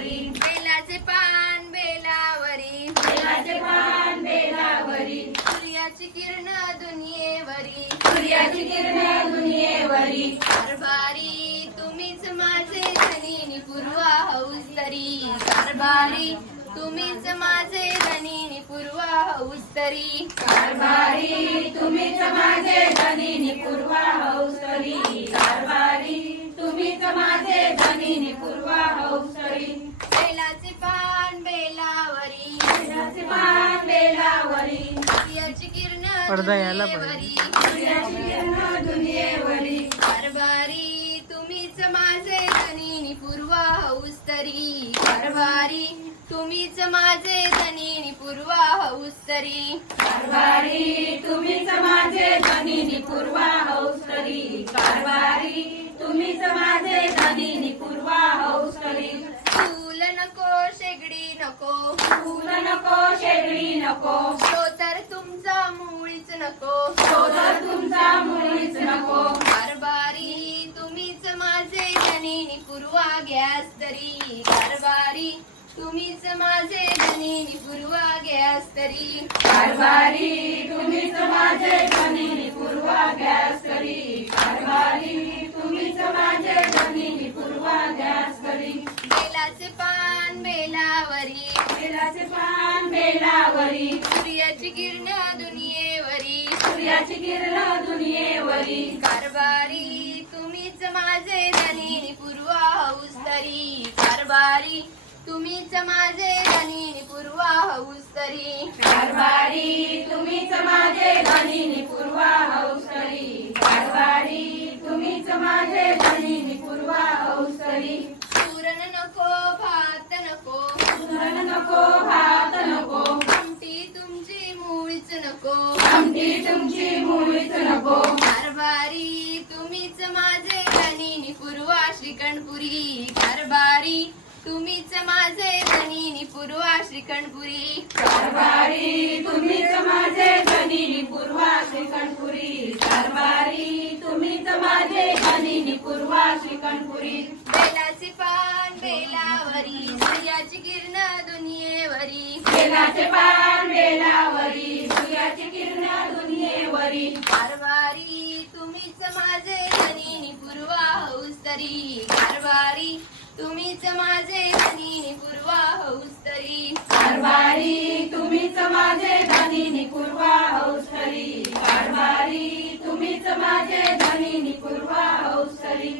बेलावरी. बेलाचे पान बेलावरी. बेलाचे पान बेलावरी. सूर्याची किरण दुनियेवरी. सूर्याची किरण दुनियेवरी. कारभारी तुम्हीच माझे धनी पूर्वा हौस तरी. कारभारी तुम्हीच माझे धनी पूर्वा हौस तरी. कारभारी तुम्हीच माझे धनी पूर्वा पडदा यायला कारभारी तुम्हीच माझे धनी पूर्वा हौस तरी. कारभारी तुम्हीच माझे धनी पूर्वा हौस तरी. कारभारी तुम्हीच माझे धनी पूर्वा हौसरी कारभारी तुम्हीच माझे धनी पूर्वा हौसरी फूल नको शेगडी नको. फूल नको शेगडी नको. तो तर तुमचा मुळीच नको. शोधर तुमचा मुळीच नको. कारभारी तुम्हीच माझे धनी पूर्वा गॅस तरी. कारभारी तुम्हीच माझे धनी पूर्वा गॅस तरी. कारभारी तुम्हीच माझे धनी पूर्वा गॅस करी बेलावरी सूर्याची किरण दुनियेवरी. सूर्याची किरण दुनियेवरी. कारभारी तुम्हीच माझे धनी पूर्वा हौस तरी. कारभारी तुम्हीच माझे धनी पूर्वा हौस तरी. कारभारी तुम्हीच माझे धनी आमटी तुमची मुळीच नको. कारभारी तुम्हीच माझे धनी पूर्वा श्रीकंठपुरी कारभारी तुम्हीच माझे धनी पूर्वा श्रीकंठपुरी कारभारी तुम्हीच माझे पूर्वा श्रीकंठपुरी कारभारी तुम्हीच माझे पूर्वा श्रीकंठपुरी बेलाचे पान बेलावरी सूर्याची किरण दुनियेवरी. बेलाचे पान बेलावरी सूर्याची किरण दुनियेवरी कारवारी तुम्हीच माझे धनी पूर्वा हौस तरी. कारवारी तुम्हीच माझे धनी पूर्वा हौस तरी. कारवारी तुम्हीच माझे धनी पूर्वा हौस तरी. कारवारी तुम्हीच माझे धनी पूर्वा हौस तरी.